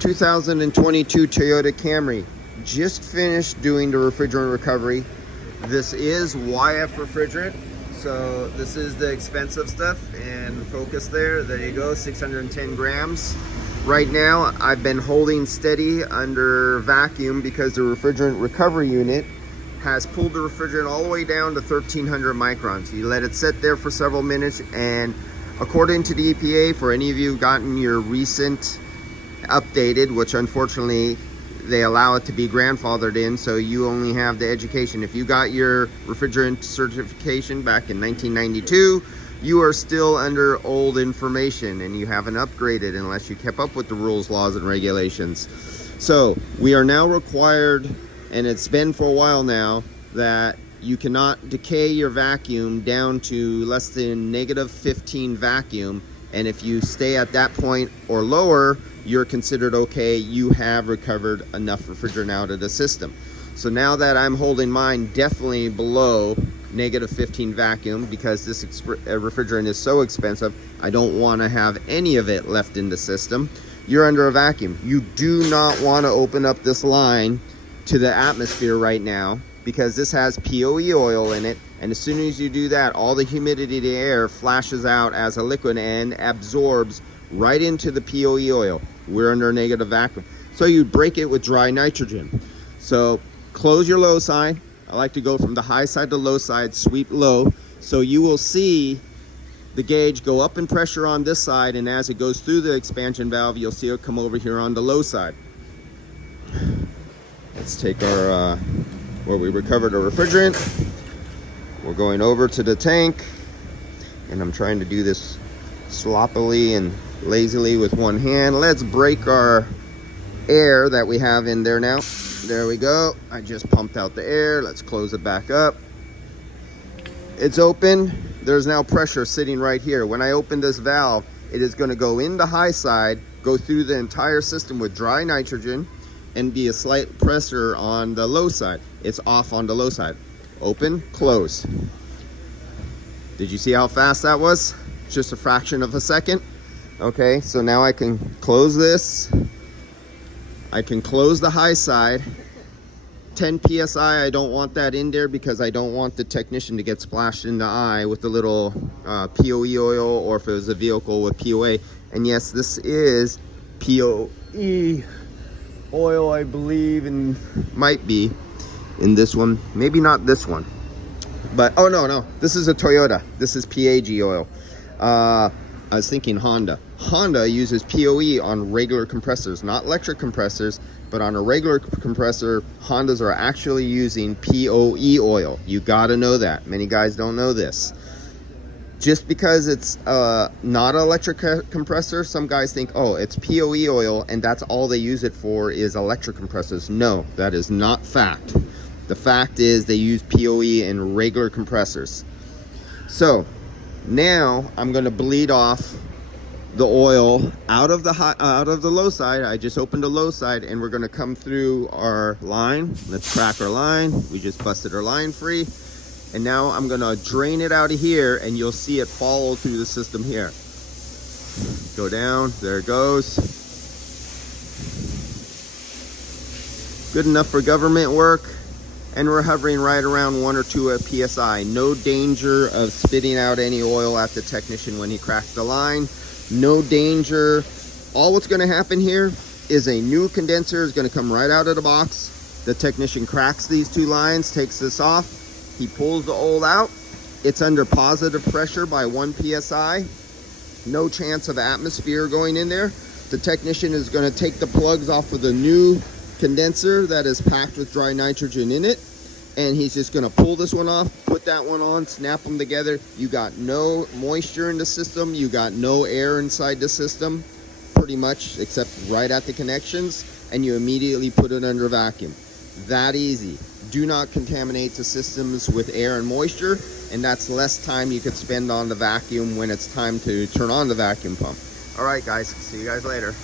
2022 Toyota Camry. Just finished doing the refrigerant recovery. This is YF refrigerant, so this is the expensive stuff, and focus there you go, 610 grams. Right now I've been holding steady under vacuum because the refrigerant recovery unit has pulled the refrigerant all the way down to 1300 microns. You let it sit there for several minutes, and according to the EPA, for any of you who've gotten your recent updated, which unfortunately they allow it to be grandfathered in, so you only have the education. If you got your refrigerant certification back in 1992, you are still under old information and you haven't upgraded unless you kept up with the rules, laws, and regulations. So we are now required, and it's been for a while now, that you cannot decay your vacuum down to less than -15 vacuum, and if you stay at that point or lower, you're considered okay. You have recovered enough refrigerant out of the system. So now that I'm holding mine definitely below -15 vacuum, because this refrigerant is so expensive, I don't want to have any of it left in the system. You're under a vacuum. You do not want to open up this line to the atmosphere right now, because this has POE oil in it, and as soon as you do that, all the humidity of the air flashes out as a liquid and absorbs right into the POE oil. We're under a negative vacuum. So you break it with dry nitrogen. So close your low side. I like to go from the high side to low side, sweep low. So you will see the gauge go up in pressure on this side, and as it goes through the expansion valve, you'll see it come over here on the low side. Let's take our, where we recovered our refrigerant. We're going over to the tank, and I'm trying to do this sloppily and lazily with one hand. Let's break our air that we have in there now. There we go. I just pumped out the air. Let's close it back up. It's open. There's now pressure sitting right here. When I open this valve, it is going to go in the high side, go through the entire system with dry nitrogen, and be a slight pressure on the low side. It's off on the low side. Open, close. Did you see how fast that was? Just a fraction of a second. Okay, so now I can close this. I can close the high side. 10 psi, I don't want that in there because I don't want the technician to get splashed in the eye with the little POE oil, or if it was a vehicle with POA. And yes, this is POE oil, I believe, and might be in this one. Maybe not this one. But, oh no, this is a Toyota. This is PAG oil. I was thinking Honda. Honda uses POE on regular compressors, not electric compressors, but on a regular compressor, Hondas are actually using POE oil. You gotta know that. Many guys don't know this. Just because it's not an electric compressor, some guys think, oh, it's POE oil and that's all they use it for is electric compressors. No, that is not fact. The fact is they use POE in regular compressors. So now I'm going to bleed off the oil out of the low side. I just opened the low side, and we're going to come through our line. Let's crack our line. We just busted our line free, and now I'm going to drain it out of here, and you'll see it follow through the system here. Go down. There it goes. Good enough for government work. And we're hovering right around 1 or 2 psi. No danger of spitting out any oil at the technician when he cracks the line. No danger. All what's going to happen here is a new condenser is going to come right out of the box. The technician cracks these 2 lines, takes this off. He pulls the oil out. It's under positive pressure by 1 psi. No chance of atmosphere going in there. The technician is going to take the plugs off of the new condenser that is packed with dry nitrogen in it, and he's just going to pull this one off, put that one on, snap them together. You got no moisture in the system, you got no air inside the system pretty much, except right at the connections, and you immediately put it under vacuum. That easy. Do not contaminate the systems with air and moisture, and that's less time you could spend on the vacuum when it's time to turn on the vacuum pump. All right guys, see you guys later.